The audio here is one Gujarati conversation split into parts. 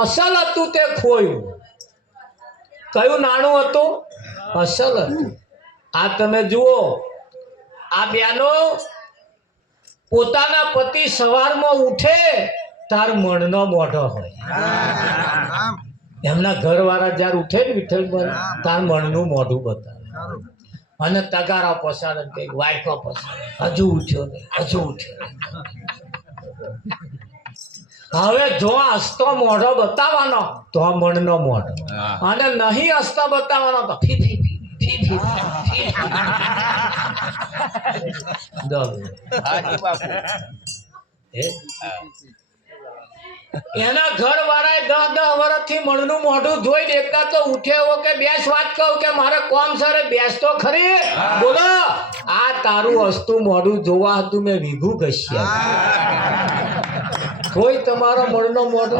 અસલ હતું તે ખોયું. કયું નાણું હતું? અસલ હતું. આ તમે જુઓ, આ બેનો પોતાના પતિ સવારમાં ઉઠે તાર મણનો મોઢો હોય. એમના ઘરવાળા જયારે ઉઠે ને વિઠ્ઠલભાઈ, તાર મણનું મોઢું બતાવે અને તગારા પસાડે કઈક વાયકો પસાડે, હજુ ઉઠ્યો નહીં, હજુ ઉઠ્યો નહીં. હવે જો હસતો મોઢો બતાવવાનો તો મણનો મોઢો, અને નહીં હસતો બતાવવાનો તો fee fee fee fee fee fee. એના ઘર વાળાએ 10-10 વર્ષથી મણનું મોઢું જોઈ દેખતા તો ઉઠ્યો કે બેસ વાત કહું કે મારે કોમ સરે બેસ તો ખરી. બોલો, આ તારું હસતું મોઢું જોવા હતું મેં વિભુ ઘસ્યા. કોઈ તમારો મણનો મોઢો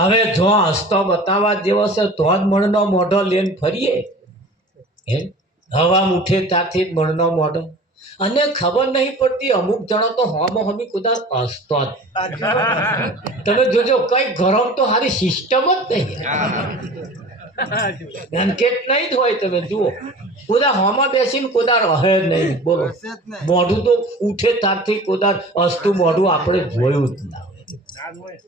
હવે જો હસતો બતાવવા જેવો છે તો જ મણનો મોઢો લઈને ફરીએ. હવા ઉઠે ત્યાંથી જ મણનો મોઢો. અને ખબર નહીં પડતી, અમુક જણા તો હમી કુદાર હસતો જ. તમે જોજો કઈ ગરમ તો હારી સિસ્ટમ જ નહીં. બ્લેન્કેટ નહીં જ હોય. તમે જુઓ, કુદાર હોમાં બેસીને કુદાર રહે નહીં. બોલો, મોઢું તો ઉઠે ત્યારથી કુદાર હસતું મોઢું આપણે જોયું જ ના હોય.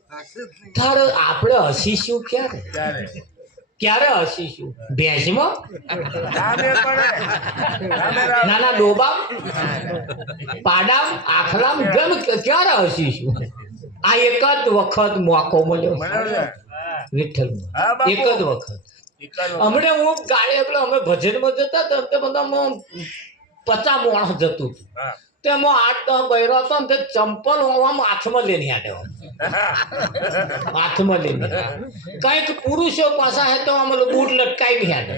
તારે આપણે હસીશું ક્યારે? ક્યારે હસીશું? ભેંસમાં? નાના ડોબામ, પાડામ, આખલામ ગમ ક્યારે હસીશું? આ એક જ વખત મોકો મળ્યો વિઠ્ઠલમાં, એક જ વખત. હમણે હું ગાડી એટલે અમે ભજનમાં જતા હતા તે બધામાં 50 માણસ જતું હતું. તેમાં 8-10 બૈરો હતો ને તે ચંપલ આમ હાથમાં લઈને આડ્યો, હાથમાં લઈને. કઈક પુરુષો પાછા હે તો આમ બૂટ લટકાઈ આડે.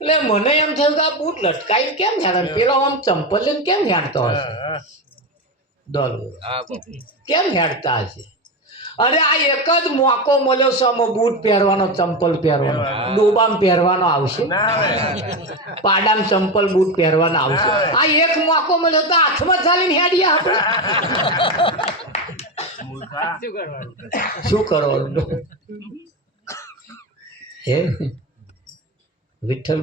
એટલે મને એમ થયું કે આ બૂટ લટકાઈ કેમ હેડે, પેલો આમ ચંપલ લઈને કેમ હેડતો હશે? કેમ હેડતા હશે? અરે આ એક જ મોકો મળ્યો છે આમાં બૂટ પહેરવાનો, ચંપલ પહેરવાનો. ડોબામ પહેરવાનો આવશે, પાડામ ચંપલ બૂટ પહેરવાનો આવશે. આ એક મોકો મળ્યો તો હાથમાં ચાલીને હેડ્યા આપણે. શું કરવાનું? હે વિઠ્ઠલ,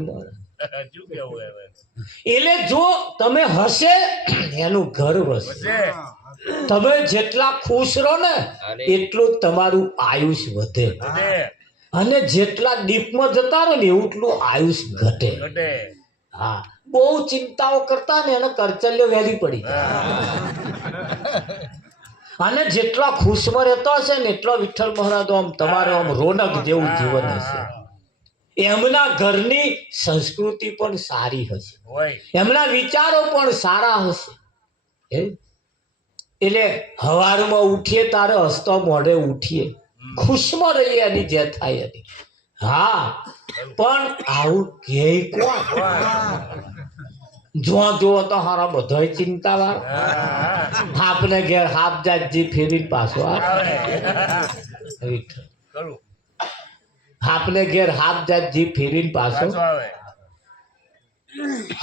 એટલે જો તમે હશે એનું ઘર વસે. તમે જેટલા ખુશ રહો ને એટલું તમારું આયુષ વધે, અને જેટલા ડીપમાં જતા રહો ને એટલું આયુષ ઘટે. હા, બહુ ચિંતાઓ કરતા ને એને કરચલ્ય વહેલી પડી. અને જેટલા ખુશમાં રહેતો હશે ને એટલો વિઠ્ઠલ મહારાજ આમ તમારે આમ રોનક જેવું જીવન હશે. એમના ઘરની સંસ્કૃતિ પણ સારી હશે, એમના વિચારો પણ સારા હશે. એટલે હવારમાં ઉઠીએ તારે હસતો મોઢે ઉઠીએ, ખુશમાં રહીએ એની જે થાય એની. હા, પણ આવું કે કોણ? જો જુઓ તો હારા બધા ચિંતા વાળા. આપને ઘેર હાફ જાતજી ફેરી પાછો આવે. આપને ઘેર હાફ જાતજી ફેરીને પાછો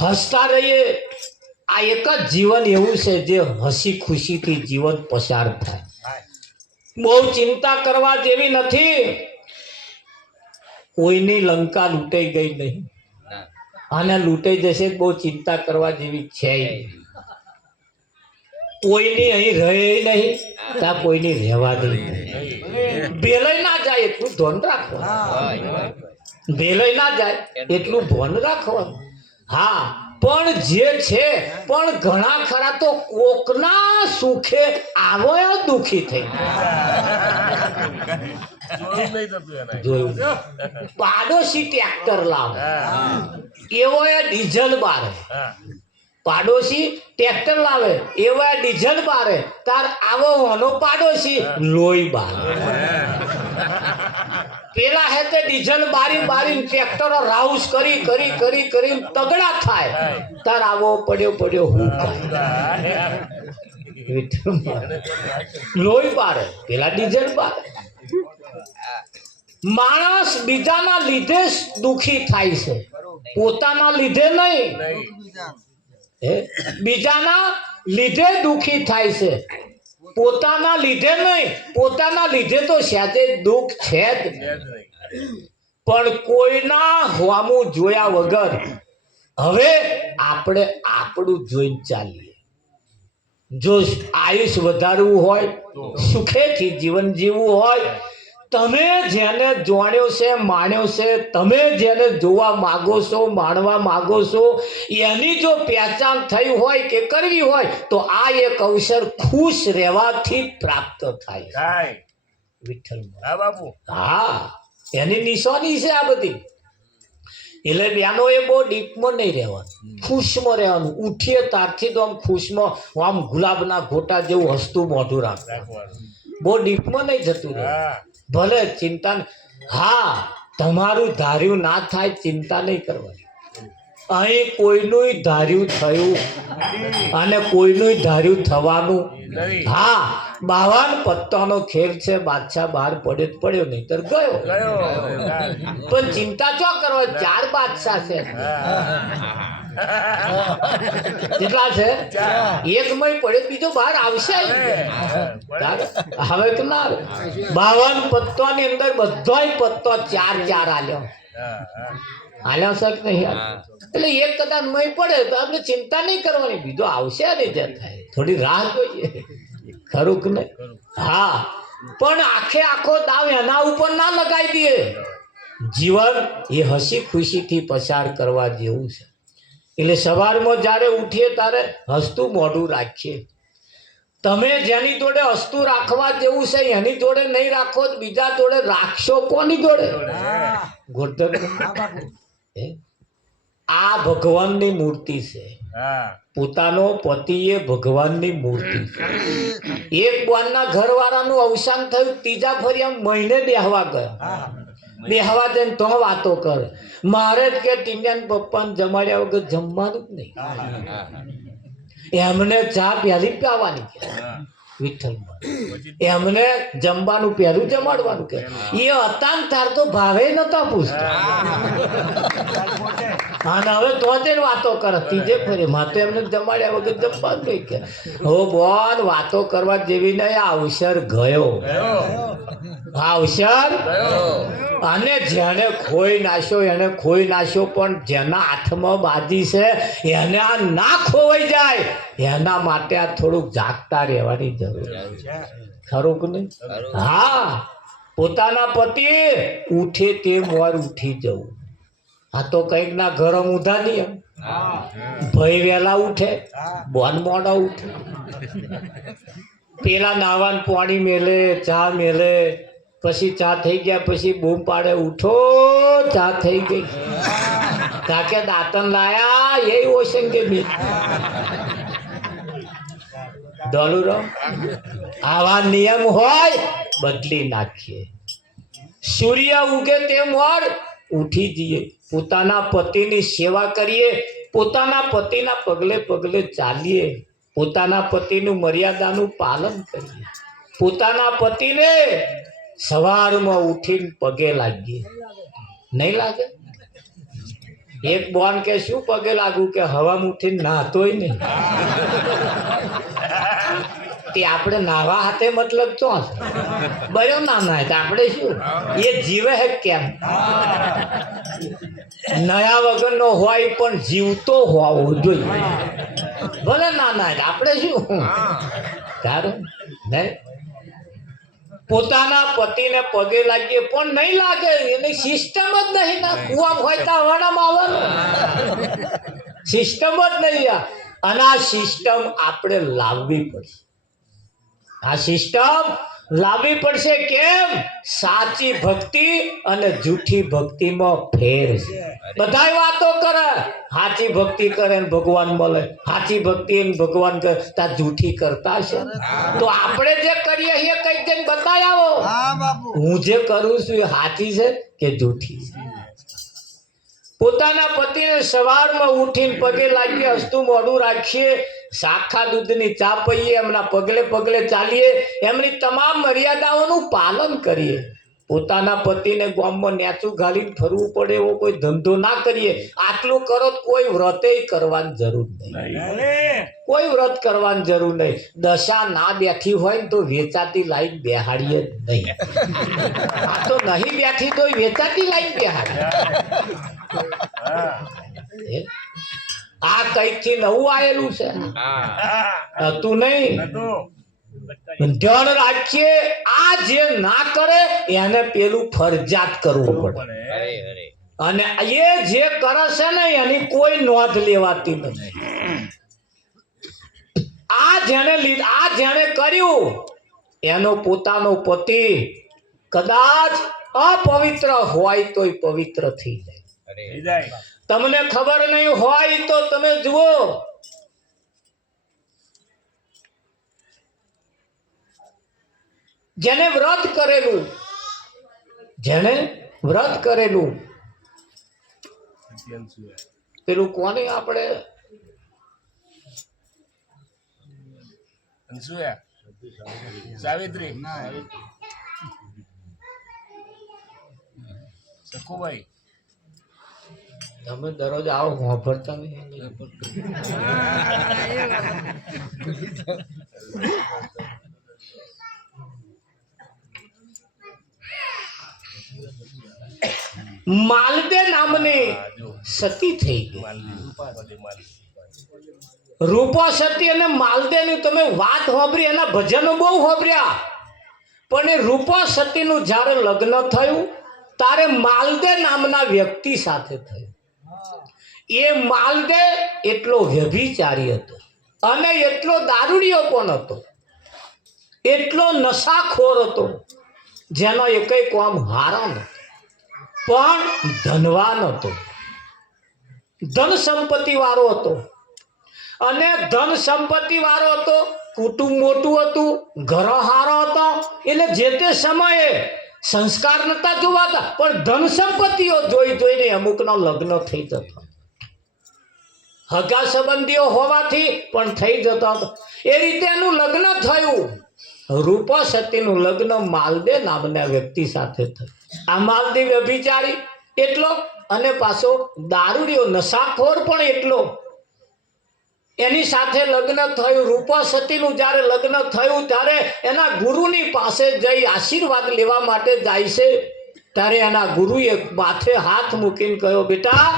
હસતા રહીએ. આ એક જ જીવન એવું છે જે હસી ખુશીથી જીવન પસાર થાય. બહુ ચિંતા કરવા જેવી નથી. કોઈની લંકા લૂંટાઈ ગઈ નહીં, અને લૂંટાઈ જશે બહુ ચિંતા કરવા જેવી છે. કોઈની અહીં રહે નહીં, ત્યાં કોઈની રહેવા દે. ભેલાઈ ના જાય એટલું ધ્યાન રાખવાનું. ભેલાઈ ના જાય એટલું ધ્યાન રાખવાનું. હા, પણ જે છે પણ ઘણા ખરા તો કોકના સુખે આવો દુખી થઈ. પાડોશી ટ્રેક્ટર લાવે એવો ડીઝલ બારે. પાડોશી ટ્રેક્ટર લાવે એવા ડીઝલ બારે. તાર આવો હોનો પાડોશી લોહી બારે. પેલા હે તે ડીઝલ બારી બારી ટ્રેક્ટરો રાઉસ કરી કરી કરી કરી તગડા થાય. તાર આવો પડ્યો પડ્યો હું ખાય. લોહી બારે, પેલા ડીઝલ બારે. માણસ બીજાના લીધે દુખી થાય છે, પોતાના લીધે નહીં. બીજાના લીધે દુઃખી થાય છે, પોતાના લીધે નહીં. પોતાના લીધે તો સહેજે દુઃખ છે જ નહીં. પણ કોઈના હોમું જોયા વગર હવે આપણે આપણું જોઈને ચાલીએ. જો આયુષ વધારવું હોય, સુખેથી જીવન જીવવું હોય, તમે જેને જાણ્યો છે, માણ્યો છે, તમે જેને જોવા માગો છો, માણવા માગો છો, એની જો પહેચાન થઈ હોય કે કરવી હોય તો આ એક અવસર ખુશ રહેવાથી પ્રાપ્ત થાય. વિઠ્ઠલ હા, એની નિશાની છે આ બધી. એટલે બેનો એ બહુ ડીપમાં નહીં રહેવાનું, ખુશમાં રહેવાનું. ઉઠીએ તારથી તો આમ ખુશમાં, આમ ગુલાબના ગોટા જેવું હસતું મોઢું રાખવાનું, બહુ ડીપમાં નહીં જતું રહેવાનું. ભલે ચિંતા, હા, તમારું ધાર્યું ના થાય ચિંતા નહીં કરવાની. અહીં કોઈનું ધાર્યું થયું અને કોઈનું ધાર્યું થવાનું. હા, 52 પત્તાનો ખેલ છે, બાદશાહ બહાર પડ્યો જ પડ્યો, નહીતર ગયો. પણ ચિંતા ચો કરવા, 4 બાદશાહ છે. કેટલા છે? એક મય પડે, બીજો બહાર આવશે. હવે તો ના આવે. 52 પત્તાની અંદર બધાય પત્તો 4 આલ્યો. હાલ્યા શક નહીં. એટલે એક કદાચ મય પડે તો આપણે ચિંતા નહીં કરવાની, બીજો આવશે ને જે થાય, થોડી રાહ જોઈએ. ખરું કે નહીં? હા, પણ આખો દાવ એના ઉપર ના લગાવી દઈએ. જીવન એ હસી ખુશીથી પસાર કરવા જેવું છે. એટલે સવારમાં જ્યારે ઉઠીએ ત્યારે હસતું મોઢું રાખીએ. તમે જેની જોડે હસતું રાખવા જેવું છે એની જોડે નહીં રાખો, બીજા જોડે રાખશો કોની જોડે? ગોરધન. આ ભગવાનની મૂર્તિ છે. પોતાનો પતિ એ ભગવાનની મૂર્તિ છે. એક બોનના ઘરવાળાનું અવસાન થયું, ત્રીજા ફરી આમ મહિને બેહવા ગયા. બેહવા જઈને તો વાતો કરે, મારે જ કે ટીંડિયાન પપ્પાને જમાડ્યા વગર જમવાનું જ નહીં. એમને ચા પ્યાલી પીવાની કે વિઠ્ઠલમાં, એમને જમવાનું પહેલું જમાડવાનું કે. એ હતા તાર તો ભાવે નતા પૂછતા, અને હવે તો જ વાતો કરે ત્રીજે ફરી માં તો એમને જમાડ્યા વગર જમવાનું નહીં કે. હો બોલ, વાતો કરવા જેવી નહીં. આ અવસર ગયો, આ અવસર. અને જેને ખોઈ નાખ્યો એને ખોઈ નાખ્યો, પણ જેના હાથમાં બાજી છે એને આ ના ખોવાઈ જાય, એના માટે આ થોડુંક જાગતા રહેવાની જરૂર છે. ખરું કે નહીં? હા, પોતાના પતિ ઉઠે તે મોર ઉઠી જવું. આ તો કંઈક ના ગરમ ઉધા નહીં. ભાઈ વહેલા ઉઠે, બોન મોડા ઉઠે. પેલા નાવાનું પાણી મેલે, ચા મેલે, પછી ચા થઈ ગયા પછી બૂમ પાડે, ઉઠો ચા થઈ ગઈ. કાકે દાંતન લાયા એ ઓશન કે બી ડોલુરો. આવા નિયમ હોય બદલી નાખીએ. સૂર્ય ઉગે તેમ વાર ઉઠી જઈએ, પોતાના પતિની સેવા કરીએ, પોતાના પતિના પગલે પગલે ચાલીએ, પોતાના પતિનું મર્યાદાનું પાલન કરીએ, પોતાના પતિને સવારમાં ઉઠીને પગે લાગીએ. નહીં લાગે? એક બોન કે શું પગે લાગવું? કે હવામાં ઉઠીને નાહતોય નહીં. તે આપણે નાવા હાથે મતલબ તો બયો ના નાય તો આપણે શું? એ જીવે હે કેમ? નયા વગરનો હોય પણ જીવતો હોવો જોઈએ. ભલે ના નાય આપણે શું કારણ નહીં. પોતાના પતિને પગે લાગીએ, પણ નહીં લાગે, એની સિસ્ટમ જ નહીં. ના કુવા હોય તો વાડામાં આવવાનું, સિસ્ટમ જ નહીં. અને આ સિસ્ટમ આપણે લાવવી પડશે. આ સિસ્ટમ લાવવી પડશે. કેમ? સાચી ભક્તિ અને જૂઠી ભક્તિમાં ફેર છે. બધા વાતો કરે, સાચી ભક્તિ કરે ને ભગવાન મળે, સાચી ભક્તિ ભગવાન કરે, ત્યાં જૂઠી કરતા છે. તો આપણે જે કરીએ એ કઈ જઈને બતાવી આવો, હું જે કરું છું એ સાચી છે કે જૂઠી છે. પોતાના પતિને સવારમાં ઉઠીને પગે લાગીએ, હસતું મોઢું રાખીએ, શાખા દૂધની ચા પીએ, એમના પગલે પગલે ચાલીએ, એમની તમામ મર્યાદાઓનું પાલન કરીએ. પોતાના પતિને ગામમાં નેચું ઘાલીને ફરવું પડે એવો કોઈ ધંધો ના કરીએ. આટલું કરો તો કોઈ વ્રતે કરવાની જરૂર નહીં, કોઈ વ્રત કરવાની જરૂર નહીં. દશા ના બેઠી હોય ને તો વેચાતી લાઈન બેહાડીએ જ નહીં. આ તો નહીં બેઠી તો વેચાતી લાઈન બેહાડી. આ કઈક થી નવું આયેલું છે, હતું નહીં. ધ્યાન રાખીએ, આ જે ના કરે એને પેલું ફરજિયાત કરવું પડે, અને એ જે કરે છે ને એની કોઈ નોંધ લેવાતી નથી. આ જેણે કર્યું એનો પોતાનો પતિ કદાચ અપવિત્ર હોય તોય પવિત્ર થઈ જાય. તમને ખબર નહીં હોય તો તમે જુઓ, જેને વ્રત કરેલું પેલું કોને આપણે સાવિત્રી સખુભાઈ, તમે દરરોજ આવો વાપરતા નહીં. માલદે નામની સતી થઈ ગઈ. રૂપા સતી અને માલદેની તમે વાત સાંભળી, એના ભજનો બહુ સાંભળ્યા, પણ એ રૂપા સતીનું જ્યારે લગ્ન થયું ત્યારે માલદે નામના વ્યક્તિ સાથે થયું. એ માલદે એટલો વ્યભિચારી હતો અને એટલો દારૂડિયો પણ હતો, એટલો નશાખોર હતો, જેનો એકેય કામ હારા નહોતો, પણ ધનવાન હતો, ધન સંપત્તિ વાળો હતો. અને ધન સંપત્તિ વાળો હતો, કુટુંબ મોટું હતું, ઘર હારો હતો, એટલે જે તે સમયે સંસ્કાર નતા જોવાતા, પણ ધન સંપત્તિઓ જોઈને અમુકનો લગ્ન થઈ જતો. હગા સંબંધીઓ હોવાથી પણ થઈ જતો હતો. એ રીતે એનું લગ્ન થયું. રૂપા સતીનું લગ્ન માલદે નામના વ્યક્તિ સાથે થયું. આ માલદી વ્યભિચારી એટલો, અને પાછો દારૂડિયો નશાખોર પણ એટલો. એની સાથે લગ્ન થયું. રૂપા સતીનું જ્યારે લગ્ન થયું ત્યારે એના ગુરુની પાસે જઈ આશીર્વાદ લેવા માટે જાય છે. ત્યારે એના ગુરુએ માથે હાથ મૂકીને કહ્યું, બેટા,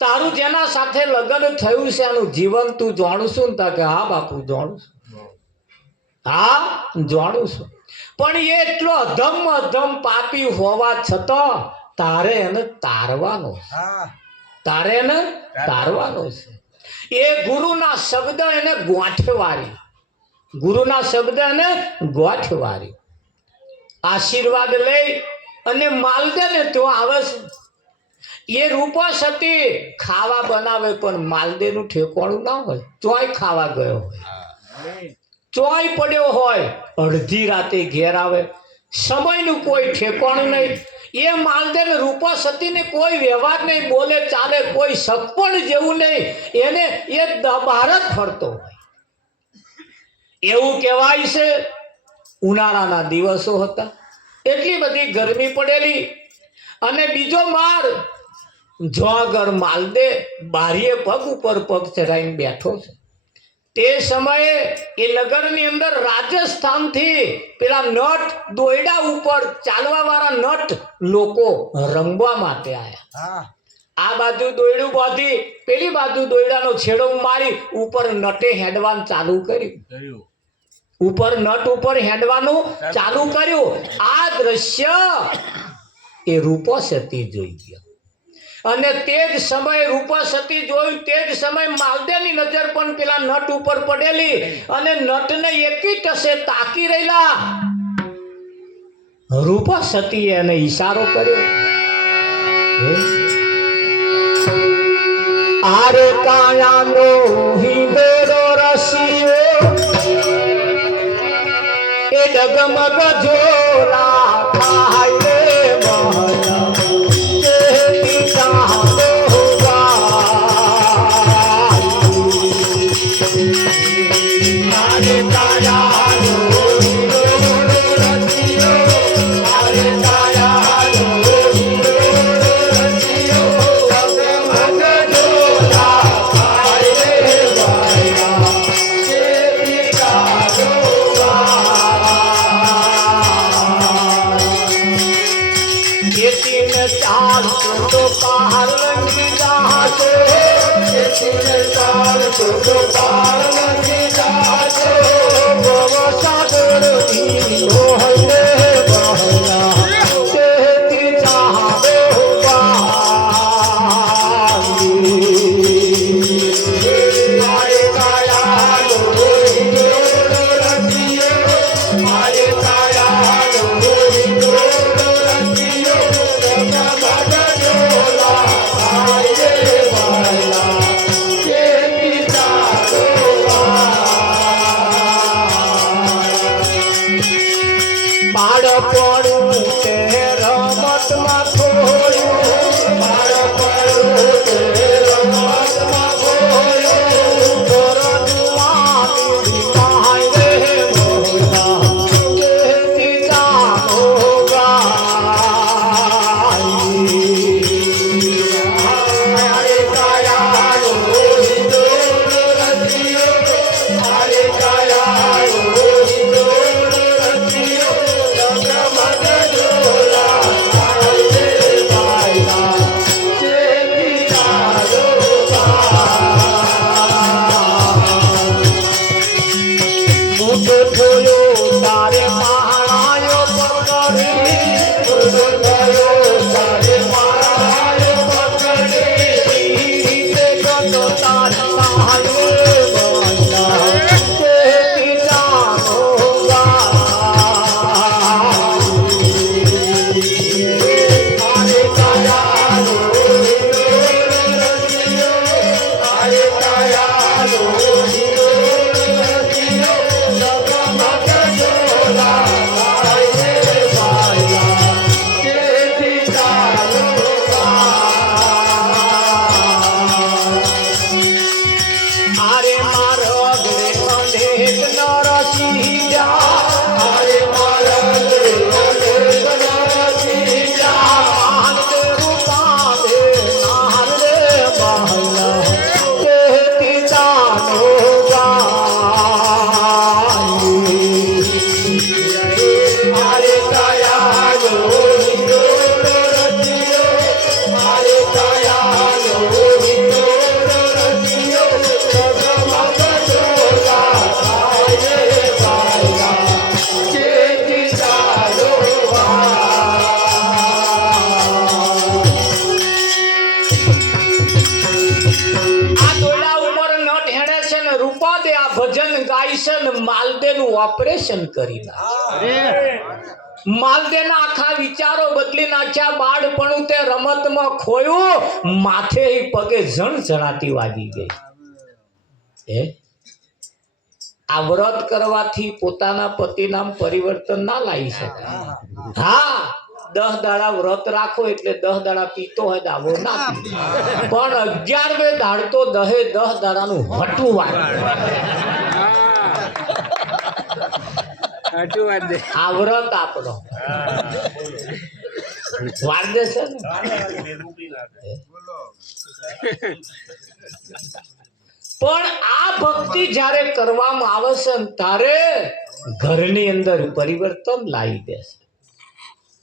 તારું જેના સાથે લગ્ન થયું છે એનું જીવન તું જાણું છું ને? તા કે હા બાપુ જાણું છું, હા જાણું છું. પણ એ એટલો અધમ પાપી હોવા છતાં તારે એને તારવાનો છે. એ ગુરુના શબ્દ એને ગોઠવારી, આશીર્વાદ લઈ અને માલદેને તો આવે છે. એ રૂપા સતી ખાવા બનાવે પણ માલદેનું ઠેકાણું ના હોય. ચોય ખાવા ગયો હોય, ચોય પડ્યો હોય, અડધી રાતે ઘેર આવે, સમયનું કોઈ ઠેકાણું નહીં. એ માલદેને રૂપા સતીને કોઈ વ્યવહાર નહીં, બોલે ચાલે કોઈ સગપણ જેવું નહીં, એને એ બહાર જ ફરતો હોય. એવું કહેવાય છે ઉનાળાના દિવસો હતા, એટલી બધી ગરમી પડેલી, અને બીજો માર જોગર માલદે બારીએ પગ ઉપર પગ ચડાવીને બેઠો છે. તે સમયે એ નગરની અંદર રાજસ્થાનથી પેલા નટ દોયડા ઉપર ચાલવા વાળા નટ લોકો રમવા માટે આવ્યા. આ બાજુ દોયડું બાંધી, પેલી બાજુ દોયડાનો છેડો મારી ઉપર નટે હેડવાનું ચાલુ કર્યું. ચાલુ કર્યું. આ દ્રશ્ય એ રૂપા સતી જોઈ ગયા. અને તે જ સમયે રૂપા સતી જોયું, તે જ સમયે માલદેની નજર પણ પેલા નટ ઉપર પડેલી, અને નટને એકી ટસે તાકી રહેલા. રૂપા સતીએ એને ઈશારો કર્યો, આરે કાયાનો હિંદોરો રસિયો એ ડગમગ જોરા ખાય રે Hare Krishna ચાલ તો પાલની જાશે ચાલ તો પાલની જાશે ભવ સાગર દી લોહલે બહલા તેતી ચાહો માલદેનું ઓપરેશન કરી નાખ્યું માલદેના આખા વિચારો બદલી નાખ્યા બાળપણું તે રમતમાં ખોયું માથે પગે જણજણાતી વાગી ગઈ આ વ્રત કરવાથી પોતાના પતિનામ પરિવર્તન ના લાવી શકાય હા 10 દાડા વ્રત રાખો એટલે 10 દાડા પીતો હોય દાવો ના પી પણ 11મે દાડ તો 10 દાડાનું હટું વાગે આ વ્રત આપણો વાર દે છે ને પણ આ ભક્તિ જ્યારે કરવામાં આવે છે ત્યારે ઘરની અંદર પરિવર્તન લાવી દે છે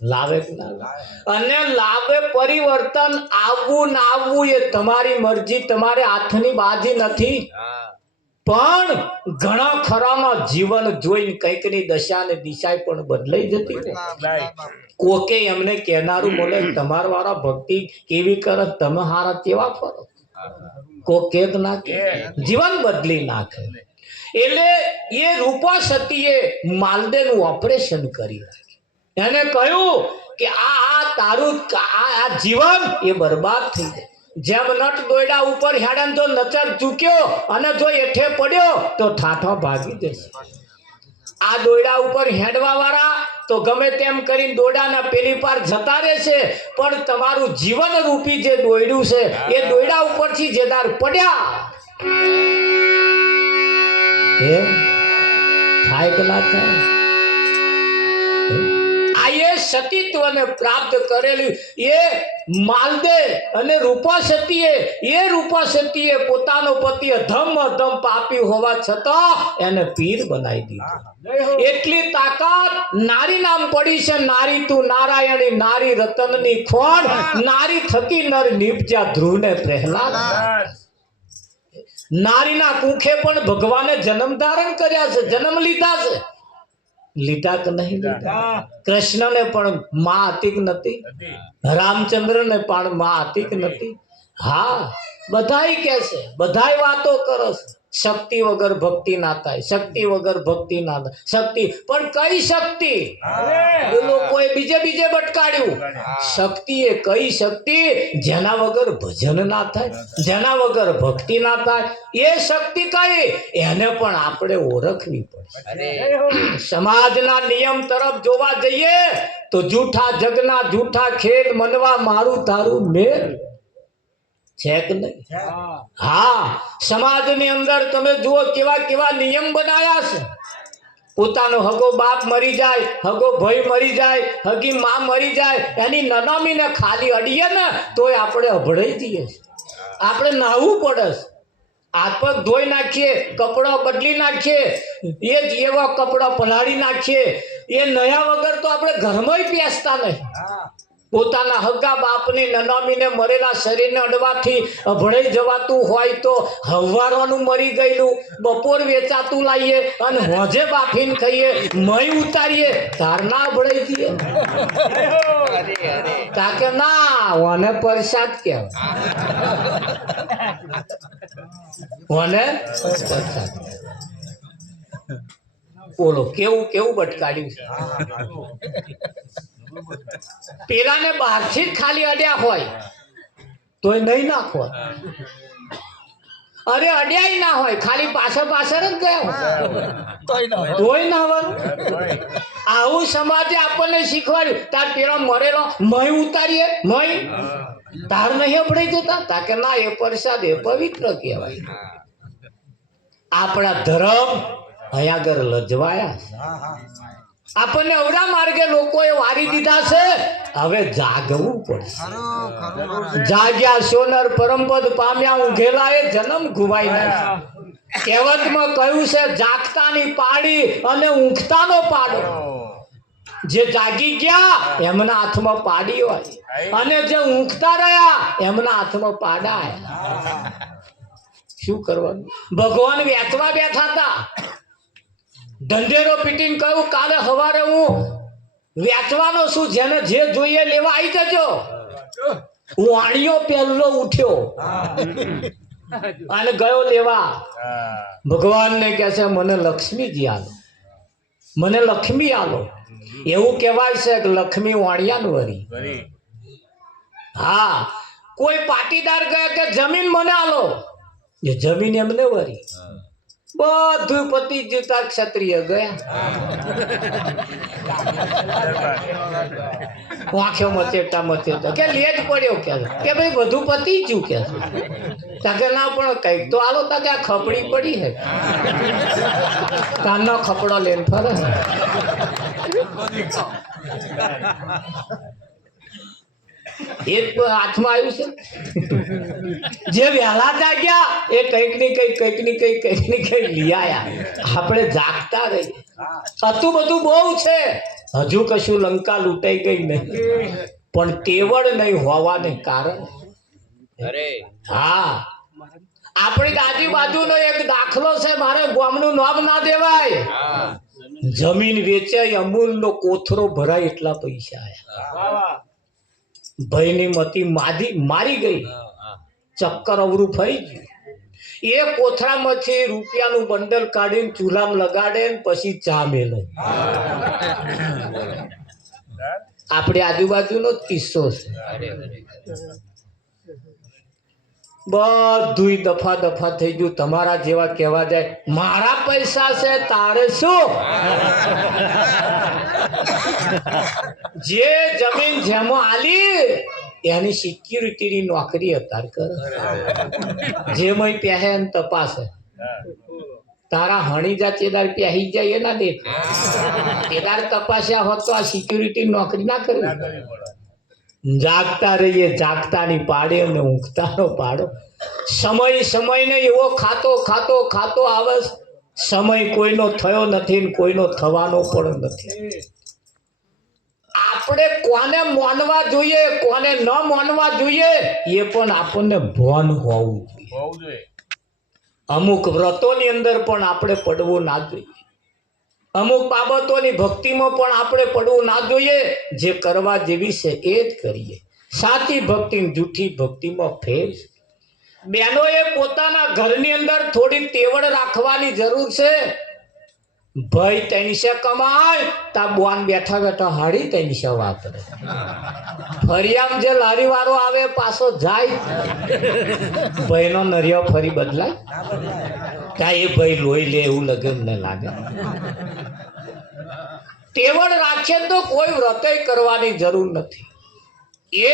લાવે કે ના લાવે અને લાવે પરિવર્તન આવવું ના આવવું એ તમારી મરજી તમારે હાથની બાજી નથી પણ ઘણા ખરામાં જીવન જોઈને કંઈકની દશા અને દિશા પણ બદલાઈ જતી કોકે એમને કહેનારું બોલે તમારા વાળા ભક્તિ કેવી કરે તમે હારા કેવા કરો કોકે ના કે જીવન બદલી નાખે એટલે એ રૂપા સતીએ માલદેનું ઓપરેશન કરી નાખ્યું એને કહ્યું કે આ તારું આ જીવન એ બરબાદ થઈ જાય જેમ નટ દોયડા ઉપર હેડન તો નચર ચૂક્યો અને જો એઠે પડ્યો તો ઠાઠો ભાગી જશે આ દોયડા ઉપર હેડવા વાળા તો ગમે તેમ કરીને દોયડાના પેલી પાર જતા રહેશે પણ તમારું જીવન રૂપી જે દોયડું છે એ દોયડા ઉપરથી જેદાર પડ્યા થાય કે ના થાય આ એ સતીત્વને પ્રાપ્ત કરેલી એ માલદે અને રૂપા સતીએ પોતાનો પતિ અધમ પાપી હોવા છતાં એને પીર બનાવી દીધો. એટલી તાકાત નારી નામ પડી છે. નારી તું નારાયણી, નારી રતનની ખોડ, નારી થકી નર નિપજ્યા ધ્રુવને પ્રહલાદ. નારીના કુખે પણ ભગવાને જન્મ ધારણ કર્યા છે, જન્મ લીધા છે. લીધા કે નહીં લીધા? કૃષ્ણને પણ માં હતી કે નથી? રામચંદ્રને પણ માં હતી કે નથી? હા, બધાય કે છે, બધાય વાતો કરે છે, શક્તિ વગર ભક્તિ ના થાય, શક્તિ વગર ભક્તિ ના થાય. શક્તિ પણ કઈ શક્તિ? લોકોએ બીજે ભટકાડ્યું. શક્તિ એ કઈ શક્તિ? જેના વગર ભજન ના થાય, જેના વગર ભક્તિ ના થાય. એ શક્તિ કઈ? એને પણ આપણે ઓળખવી પડે. સમાજના નિયમ તરફ જોવા જઈએ તો જૂઠા જગના જૂઠા ખેલ મનવા મારું તારું મેલ છે કે નહીં? હા, સમાજની અંદર તમે જુઓ કેવા કેવા નિયમ બનાયા છે. પોતાનો હગો બાપ મરી જાય, હગો ભાઈ મરી જાય, હગી માં મરી જાય, એની નનામીને ખાલી અડીએ ને તોય આપણે અભડાઈ જઈએ. આપણે નાહવું પડે, હાથ પગ ધોઈ નાખીએ, કપડા બદલી નાખીએ, એ જ એવા કપડા પલાળી નાખીએ. એ નયા વગર તો આપણે ઘરમાં પેસતા નહીં. પોતાના હગા બાપની નનામીને મરેલા શરીરને અડવાથી અભળાઈ જવાતું હોય તો હવારવાનું મરી ગયેલું બપોર વેચાતું લાવીએ અને હોજે બાફીને ખાઈએ, મય ઉતારીએ, તાર ના અભળાઈ જઈએ. તાકે ના ઓને પ્રસાદ કહેવાય, ઓને પ્રસાદ. બોલો કેવું કેવું ભટકાડ્યું છે. પેલાને બહારથી જ ખાલી અડ્યા હોય તોય નહીં નાખો. અરે અડ્યા ના હોય, ખાલી પાછળ જ ગયા તોય નાવાનું. આવું સમાજે આપણને શીખવાડ્યું. તાર પેલા મરેલો મય ઉતારીએ, મય તાર નહીં અપડાઈ જતા? તાકે ના, એ પ્રસાદ, એ પવિત્ર કહેવાય. આપણા ધર્મ અહીંયા આગળ લજવાયા. આપણને અવરા માર્ગે લોકોએ વારી દીધા છે. હવે જાગવું પડશે. જાગ્યા સોનર પરમપદ પામ્યા ઊંઘેલા એ જન્મ ગુવાઈ નાખ્યો. કહેવતમાં કહ્યું છે, જાગતાની પાડી અને ઊંઘતાનો પાડો. જે જાગી ગયા એમના હાથમાં પાડી હોય, અને જે ઊંઘતા રહ્યા એમના હાથમાં પાડા. શું કરવાનું? ભગવાન વેચવા બેઠા હતા. ધંધેરો પીટીને કહ્યું, કાલે સવારે હું વેચવાનો છું, જેને જે જોઈએ લેવા આવી જજો. વાણીઓ પહેલો ઉઠ્યો અને ગયો લેવા. ભગવાનને કહે છે, મને લક્ષ્મીજી આલો, મને લક્ષ્મી આલો. એવું કહેવાય છે કે લક્ષ્મી વાણિયાનું વરી. હા, કોઈ પાટીદાર કહે કે જમીન મને આલો, એ જમીન એમને વરી. બધું પતિ જીતા ક્ષત્રિય ગયા. આંખો મચેટા કે લેટ પડ્યો કે ભાઈ બધું પતી ગયું કે તાકે ના, પણ કઈક તો આલો. તાકે આ ખપડી પડી હે, કાનનો ખપડો લઈને ફરે. એ હાથમાં આવ્યું છે. જે વહેલા જાગ્યા એ કંઈક ને કંઈક લઈ આયા. આપણે જાગતા રહીએ. હતું બધું બહુ છે, હજુ કશું લંકા લૂંટાઈ ગઈ નહીં, પણ કેવળ નહીં હોવાને કારણે. હા, આપણી આજુબાજુનો એક દાખલો છે, મારે ગામનું નામ ના દેવાય. જમીન વેચાઈ, અમૂલનો કોથરો ભરાય એટલા પૈસા આયા. ભાઈની મતી મારી ગઈ, ચક્કર અવરું ફરી ગયું. એ કોથરામાંથી રૂપિયાનું બંડલ કાઢીને ચૂલામાં લગાડે ને પછી ચા મેલે. આપણી આજુબાજુનો કિસ્સો છે. બધું દફા થઈ ગયું. તમારા જેવા કહેવા જાય, મારા પૈસા છે તારે શું? જે જમીન જેમાં આલી એની સિક્યુરિટીની નોકરી અત્યારે કરે. જેમાં પહેરે તપાસે. તારા હણીજા ચેદાર પ્યાહી જાય એના દે ચેદાર તપાસ્યા હોત તો આ સિક્યુરિટી નોકરી ના કરી. જાગતા રહીએ, જાગતાની પાડે અને ઊંઘતાનો પાડો. સમય સમયને એવો ખાતો ખાતો ખાતો આવે. સમય કોઈનો થયો નથી ને કોઈનો થવાનો પણ નથી. આપણે કોને માનવા જોઈએ, કોને ન માનવા જોઈએ એ પણ આપણને ભાન હોવું જોઈએ. અમુક વ્રતોની અંદર પણ આપણે પડવું ના જોઈએ. અમુક બાબતોની ભક્તિમાં પણ આપણે પડવું ના જોઈએ. જે કરવા જેવી છે એ જ કરીએ. સાચી ભક્તિ જૂઠી ભક્તિમાં ફેર. બહેનોએ પોતાના ઘરની અંદર થોડી તેવડ રાખવાની જરૂર છે. ભાઈ 300 કમાય તા બોન બેઠા બેઠા હાડી 300 વાપરે. ફરિયામ જે લારી વાળો આવે પાછો જાય, ભાઈનો નરિયો ફરી બદલાય ત્યાં એ ભાઈ લોહી લે એવું લગે મને લાગે. તેવડ રાખે તો કોઈ વ્રતય કરવાની જરૂર નથી.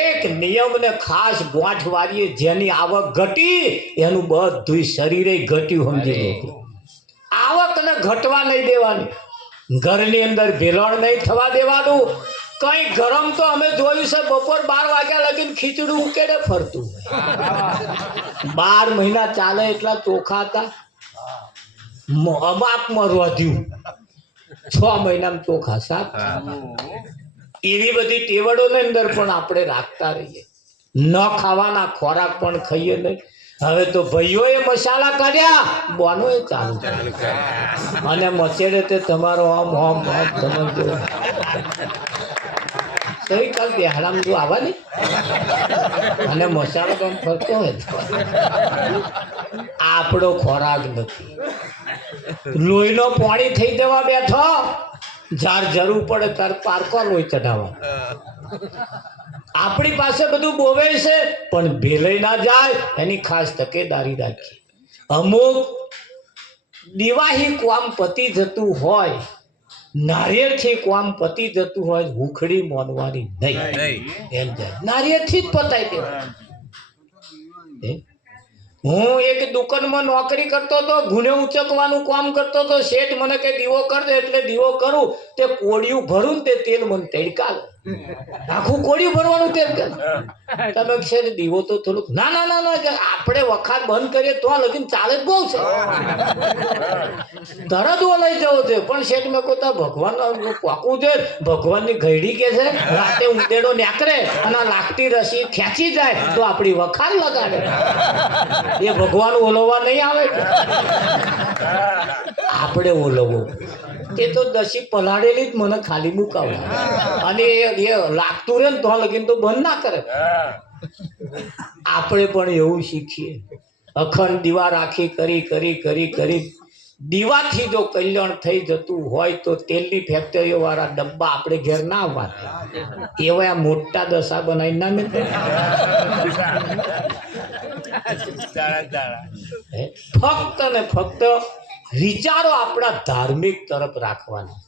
એક નિયમને ખાસ ગોઠ વારીએ, જેની આવક ઘટી એનું બધું શરીરે ઘટ્યું સમજી લો. આવકને ઘટવા નહીં દેવાની. ઘરની અંદર ભેલણ નહીં થવા દેવાનું. કઈ ગરમ તો અમે જોયું છે બપોર 12 વાગ્યા લગીને ખીચડું ઉકેડે ફરતું. 12 મહિના ચાલે એટલા ચોખા હતા. અબાપમાં રોધ્યું 6 મહિનામાં ચોખા સાપ. એવી બધી ટેવડોની અંદર પણ આપણે રાખતા રહીએ. ન ખાવાના ખોરાક પણ ખાઈએ નહીં. હવે તો ભાઈઓએ મસાલા કાઢ્યા, બોનોએ ચાલુ અને મચેડે તે તમારો આમ આમ આમ સમજો. કઈ કાલ બેહાડામાં તું આવવાની અને મસાલો પણ ફરતો હોય. આપણો ખોરાક નથી. લોહીનો પાણી થઈ જવા બેઠો. જાર જરૂર પડે તાર પારકો લોહી ચઢાવવા. આપણી પાસે બધું બોવે છે પણ ભેલાઈ ના જાય એની ખાસ તકેદારી રાખી. અમુક દિવાહી કામ પતી જતું હોય, નારિયેળથી કામ પતી જતું હોય, હુખડી મોનવાની નહીં. એમ જાય નારિયેળથી જ પતાઈ દેવાનું. હું એક દુકાનમાં નોકરી કરતો હતો, ગુને ઉચકવાનું કામ કરતો હતો. શેઠ મને કે દીવો કર દે એટલે દીવો કરું. તે કોડિયું ભરું તે તેલ મને તડકા આખું કોડિયું ભરવાનું તેલ. તમે છે દીવો તો થોડુંક ના ના ના ના આપણે વખાત બંધ કરીએ તો લગીને ચાલે જ બહુ છે. તરત લઈ જવો છે પણ શેઠ મેં કોઈ ભગવાન પાકવું છે. ભગવાનની ઘડી કે છે રાતે ઉંદેડો નેકરે અને લાગતી રસી ખેંચી જાય તો આપણી વખાત લગાડે. એ ભગવાન ઓલવવા નહીં આવે. આપણે ઓલવો તે તો દસી પલાળેલી જ મને ખાલી મુકાવે અને એ લાગતું રે ને તો લગીને તો બંધ ના કરે. આપણે પણ એવું શીખીએ. અખંડ દીવા રાખી કરી કરી કરી કરી દીવાથી જો કલ્યાણ થઈ જતું હોય તો તેલની ફેક્ટરીઓ વાળા ડબ્બા આપણે ઘેર ના આવવા. એવા મોટા દશા બનાવી ના મેં ફક્ત ને ફક્ત વિચારો આપણા ધાર્મિક તરફ રાખવાના.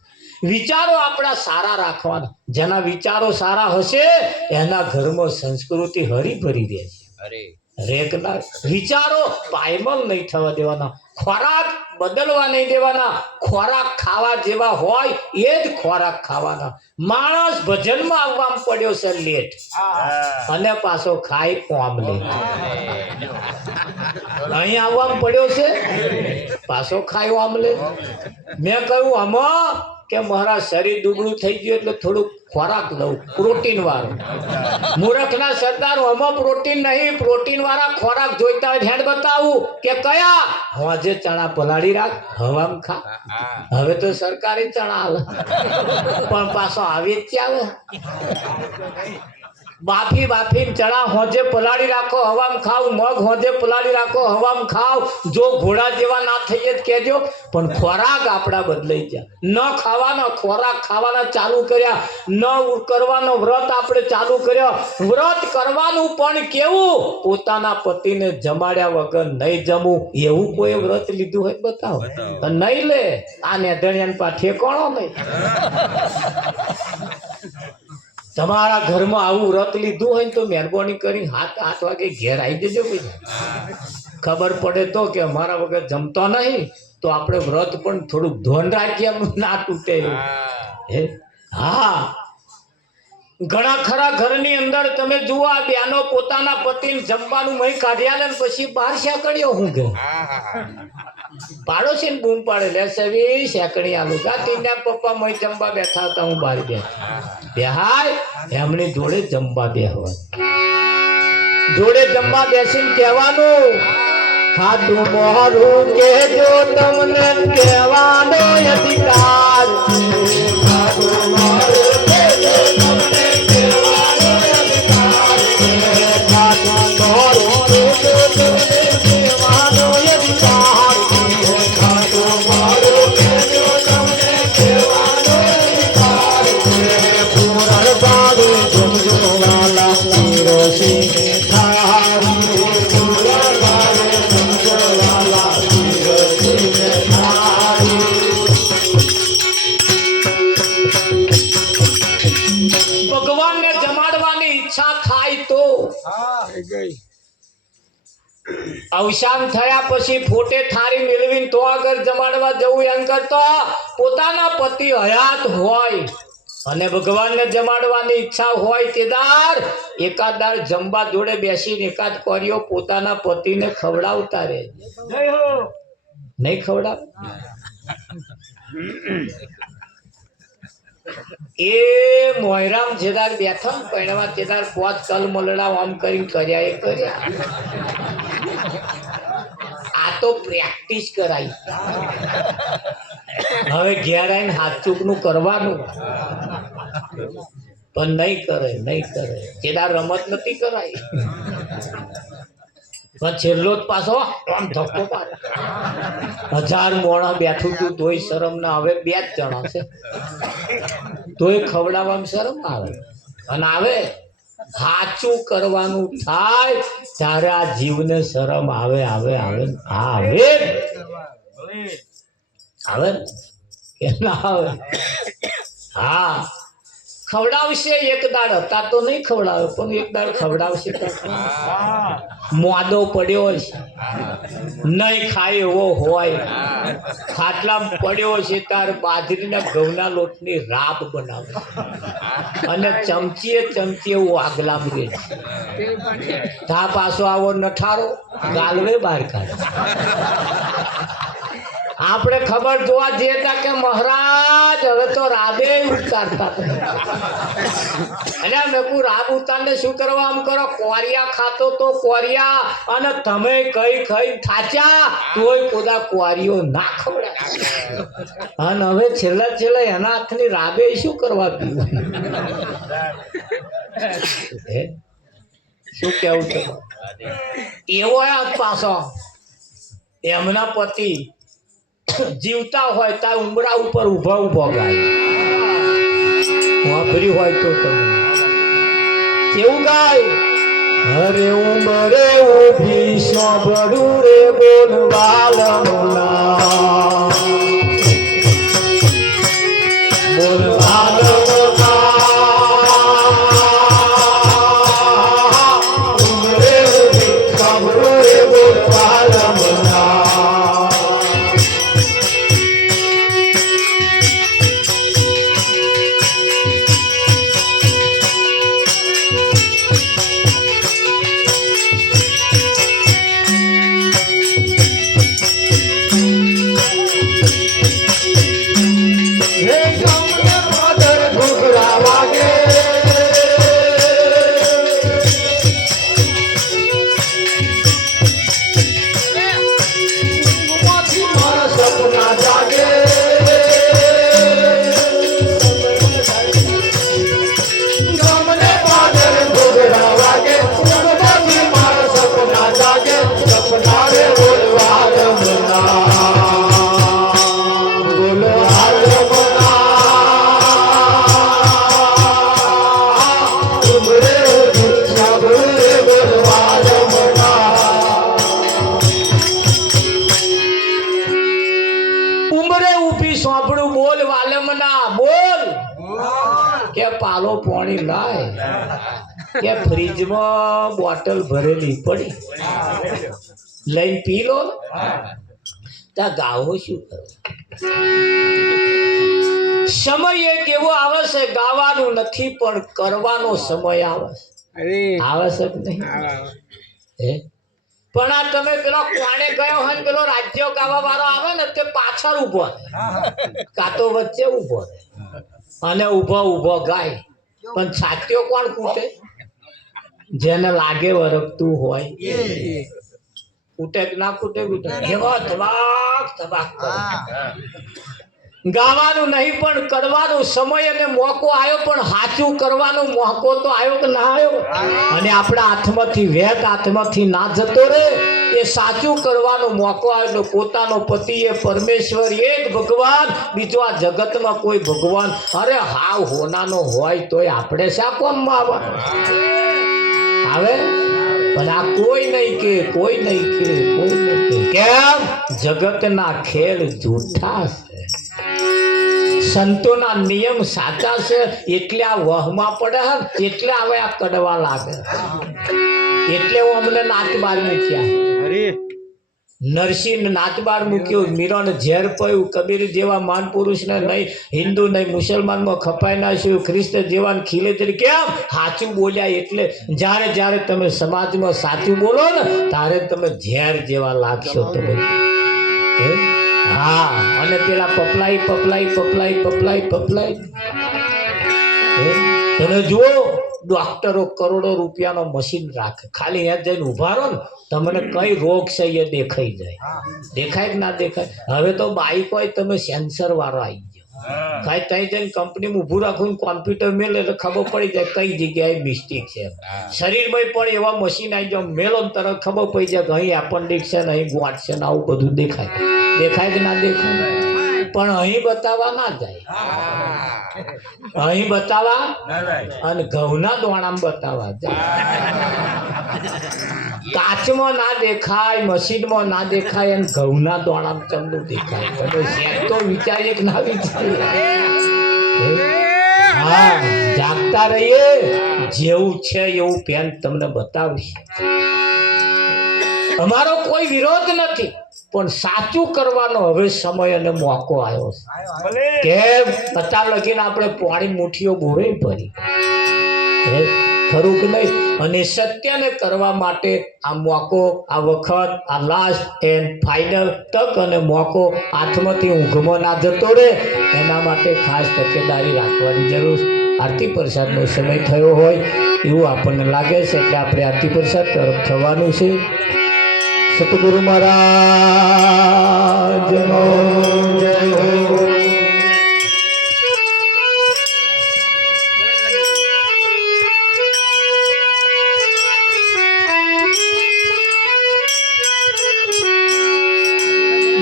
વિચારો આપણા સારા રાખવાના. જેના વિચારો સારા હશે એના ઘરમાં સંસ્કૃતિ હરીભરી રહે છે. રેગના વિચારો પાયમલ નહીં થવા દેવાના. ખોરાક બદલવા નહીં દેવાના. ખોરાક ખાવા જેવા હોય એ જ ખોરાક ખાવાના. માણસ ભજનમાં આવવામાં પડ્યો છે લેટ અને પાછો ખાય ઓમલેટ. અહીં આવવામાં પડ્યો છે પાછો ખાય ઓમલેટ. મેં કહ્યું આમાં કે મારા શરીર દુબળું થઈ ગયું એટલે થોડુંક ખોરાક લઉં પ્રોટીન વાળો. મૂર્ખના સરદાર આમાં પ્રોટીન નહીં. પ્રોટીન વાળા ખોરાક જોઈતા હોય હેડ બતાવું કે કયા હોજે ચણા પલાળી રાખ હવામ ખા. હવે તો સરકારી ચણા આવે પણ પાછો આવી જ આવે. બાફી બાફીને ચણા હોજે પલાળી રાખો હવામ ખાવ. મગ હોજે પલાળી રાખો હવામ ખાવ. જો ઘોડા જેવા ના થઈએ જ કહેજો પણ ખોરાક આપણા બદલાઈ ગયા. ન ખાવાનો ખોરાક ખાવાના ચાલુ કર્યા. ન કરવાનો વ્રત આપણે ચાલુ કર્યો. વ્રત કરવાનું પણ કેવું પોતાના પતિને જમાડ્યા વગર નહીં જમવું. એવું કોઈ વ્રત લીધું હોય બતાવો. નહીં લે આ નેધણિયાન પાઠે કોણો નહીં. તમારા ઘરમાં આવું વ્રત લીધું હોય તો મહેરબાની કરી 7-8 વાગે ઘેર આવી જજો. ખબર પડે તો કે અમારા વગર જમતો નહીં તો આપણે વ્રત પણ થોડુંક ધોન રાખીએ, એમ ના તૂટે. હે હા, ઘણા ખરા ઘરની અંદર તમે જુઓ, આ બેનો પોતાના પતિને જમવાનું મહી કાઢ્યા ને પછી બહાર શેકડીઓ હું કે પાડોશી ને બૂમ પાડે, લે સવી શેકડી આલુ કા તીના પપ્પા મય જમવા બેઠા હતા, હું બહાર બેહાય એમની જોડે જમવા બેહવા, જોડે જમવા બેસીને કહેવાનું, ખાધું મોરું કેજો તમને કહેવાનો અધિકાર, ખાધું મોરું કેજો તમને કહેવાનો અધિકાર, ખાધું મોરું કેજો તમને કહેવાનો અધિકાર, ખાધું મોરું કેજો તમને કહેવાનો અધિકાર, પૂરણ બાળું જમજો વાલા પીરસી ભગવાનને જમાડવાની ઈચ્છા થાય તો અવસાન થયા પછી ફોટે થાળી મેળવીને તો આગળ જમાડવા જવું, એમ કરતા પોતાના પતિ હયાત હોય અને ભગવાનને જમાડવાની ઈચ્છા હોય તેદાર એકાદાર જમવા જોડે બેસીને એકાદ કર્યો પોતાના પતિને ખવડાવતા રહે. નહીં ખવડાવ એ મોયરામ જેદાર બેઠો ને પૈણવા તેદાર 5 કલ મલડા આમ કરીને કર્યા, એ કર્યા. આ તો પ્રેક્ટિસ કરાઈ. હવે ઘેર આવીને હાથ ચૂકનું કરવાનું, પણ નહીં કરે, નહીં કરે. જેદાર રમત નથી કરાઈ, પણ છેલ્લો જ પાછો આમ ધક્કો મારે. 1000 મોણા બેઠું તું તોય શરમ ના આવે, 2 જ જણા છે તોય ખવડાવવામાં શરમ આવે. અને આવે સાચું કરવાનું થાય ત્યારે આ જીવને શરમ આવે, આવે આવે આવે આવે કે ના આવે. હા, ખવડાવશે એક દાડ, હતા તો નહીં ખવડાવે, પણ એક દાડ ખવડાવશે. મોદો પડ્યો છે, નહીં ખાય એવો હોય, ખાટલા પડ્યો છે તાર બાજરીના ઘઉંના લોટની રાબ બનાવે અને ચમચીએ એવું આગલા રહે છે. તા પાછો આવો નઠારો ગાલવે બહાર કાઢે. આપણે ખબર જોવા જઈએ હતા કે મહારાજ હવે તો રાબે ઉતારતા, અને મેં કહું રાબ ઉતારને શું કરવા, આમ કરો કોરિયા ખાતો તો કોરિયા, અને તમે કઈ ખાઈ થાચ્યા તોય કોદા કોરિયો ના ખવડાય. અને હવે છેલ્લા એના હાથની રાબે શું કરવા પીવું? શું કેવું છે? એવો પાછો એમના પતિ જીવતા હોય ત્યાં ઉંબરા ઉપર ઉભા ગાય, વાપરી હોય તો તમે કેવું ગાય? અરે ઉંબરે ઉભી સાંભળું રે બોલવાલમના, બોલવાલમના, ઉંબરે ઉભી સાંભળું રે બોલવાલમના. પાલો પાણી લાય કે ફ્રીજમાં બોટલ ભરેલી પડી લઈને પી લો. ત્યાં ગાવો શું કરો? સમય એક એવો આવે છે, ગાવાનું નથી પણ કરવાનો સમય આવે છે. આવે છે કે નહીં? હે? પણ આ તમે પેલો કોણે ગયો હોય ને પેલો રાજ્ય ગાવા વાળો આવે ને તે પાછળ ઉભો કાં તો વચ્ચે ઉભો અને ઉભો ગાય, પણ છાતીઓ કોણ કૂટે? જેને લાગે વરગતું હોય કૂટે કે ના કૂટે? એવો ધબાક ગાવાનું નહીં પણ કરવાનો સમય અને મોકો આવ્યો, પણ સાચું કરવાનો મોકો તો આવ્યો કે ના આવ્યો? અને આપણા હાથમાંથી વેત હાથમાંથી ના જતો રે, એ સાચું કરવાનો મોકો આવ્યો. પોતાનો પતિ એ પરમેશ્વર એક ભગવાન, બીજો આ જગતમાં કોઈ ભગવાન અરે હાવ હોનાનો હોય તોય આપણે શા કોમમાં આવે? પણ આ કોઈ નહીં કે કેમ? જગતના ખેલ જૂઠા છે, સંતોના નિયમ સાચા છે. એટલે આ વહમાં પડે એટલે હવે આ કડવા લાગે, એટલે હું અમને નાતબાર મૂક્યા. નરસિંહ નાતબાર મૂક્યો, મીરાને ઝેર પયું, કબીર જેવા માન પુરુષને નહીં, હિન્દુ નહીં મુસલમાનમાં ખપાઈ નાખ્યું, ખ્રિસ્ત જેવાને ખીલે તરી. કેમ? સાચું બોલ્યા એટલે. જ્યારે તમે સમાજમાં સાચું બોલો ને ત્યારે તમે ઝેર જેવા લાગશો તમે. હા, અને પેલા પપલાઈ તમે જુઓ, ડોક્ટરો કરોડો રૂપિયાનો મશીન રાખે, ખાલી ત્યાં જઈને ઉભા રહો ને તમને કઈ રોગ છે એ દેખાઈ જાય. દેખાય કે ના દેખાય? હવે તો બાઈક હોય તમે સેન્સર વાળો આવી ગયો, કાંઈ ત્યાં જઈને કંપનીમાં ઊભું રાખું કોમ્પ્યુટર મેલે એટલે ખબર પડી જાય કઈ જગ્યાએ મિસ્ટેક છે. શરીરમાં પણ એવા મશીન આવી જાય, મેલો તરત ખબર પડી જાય કે અહીં એપેન્ડિક્સ છે ને અહીં ગોઠ છે ને આવું બધું દેખાય કે ના દેખાય? પણ અહીં બતાવવા ના જાય, અહીં બતાવવા અને ઘઉંના દોણામાં બતાવવા જાય. કાચમાં ના દેખાય, મશીનમાં ના દેખાય, અને ઘઉંના દોણામાં ચમનું દેખાય. તમે શેક તો વિચારીએ કે ના વિચારીએ? હા, જાગતા રહીએ, જેવું છે એવું પેન તમને બતાવીશ. અમારો કોઈ વિરોધ નથી, પણ સાચું કરવાનો હવે સમય અને મોકો આવ્યો છે. કેમ? અત્યાર લગીને આપણે પાણી મુઠ્ઠીઓ બોરે ભરી, ખરું કે નહીં? અને સત્યને કરવા માટે આ મોકો, આ વખત, આ લાસ્ટ એન્ડ ફાઇનલ તક અને મોકો હાથમાંથી ઊંઘમાં ના જતો રહે, એના માટે ખાસ તકેદારી રાખવાની જરૂર. આરતી પ્રસાદનો સમય થયો હોય એવું આપણને લાગે છે, એટલે આપણે આરતી પ્રસાદ તરફ થવાનું છે. સતગુરુ મહારાજનો જય હો.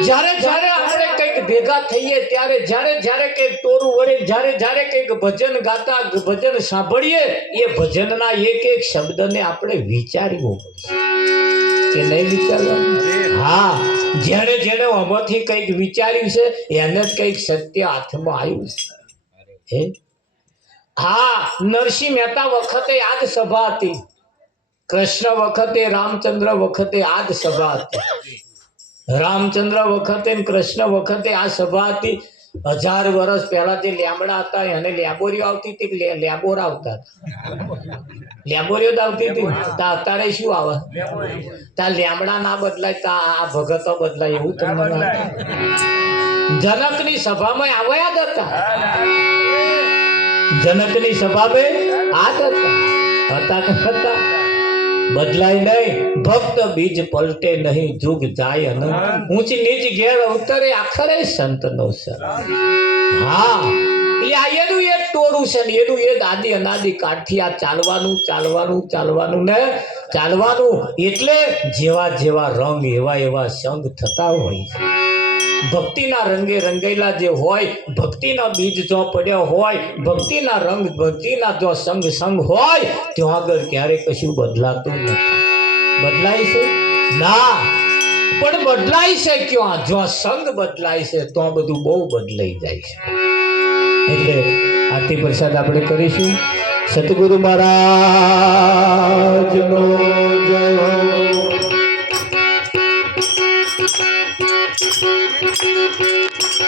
જ્યારે આપણે કંઈક ભેગા થઈએ ત્યારે, જ્યારે કંઈક ટોરું વળે, જ્યારે કંઈક ભજન ગાતા, ભજન સાંભળીએ, એ ભજનના એક શબ્દને આપણે વિચારવું પડશે કે નહીં વિચારવાનું? હા, જેણે આમાંથી કંઈક વિચાર્યું છે એને જ કંઈક સત્ય હાથમાં આવ્યું છે. હા, નરસિંહ મહેતા વખતે આ જ સભા હતી, કૃષ્ણ વખતે, રામચંદ્ર વખતે આ જ સભા હતી. રામચંદ્ર વખતે કૃષ્ણ વખતે આ સભા હતી. 1000 વર્ષ પહેલા જે લેમડા હતા એને લેબોરીઓ આવતી હતી, લેબોર આવતા લેબોરીઓ આવતી હતી. અત્યારે શું આવે? ત્યાં લેમડા ના બદલાય, ત્યાં આ ભગતો બદલાય, એવું તમને જનકની સભામાં આવ્યા જ હતા. જનકની સભામાં આ જ હતા કે હતા? બદલાય નહીં, ભક્ત બીજ પલટે નહીં, જુગ જાય અનંત, ઊંચી નીચ ઘેર અવતરે આખરે સંતનો સર. હા, એટલે આ એનું એક ટોરું છે ને એનું એક આદિ અનાદિ કાળથી આ ચાલવાનું ને ચાલવાનું. એટલે જેવા રંગ એવા સંગ થતા હોય છે. ભક્તિના રંગે રંગેલા જે હોય, ભક્તિના બીજ જો પડ્યા હોય, ભક્તિના રંગ, ભક્તિના જો સંગ હોય, ત્યાં આગળ ક્યારે કશું બદલાતું નથી. બદલાય છે ના, પણ બદલાય છે ક્યાં? જો સંગ બદલાય છે તો બધું બહુ બદલાઈ જાય છે. એટલે આરતી પ્રસાદ આપણે કરીશું. સતગુરુ મહારાજનો જય.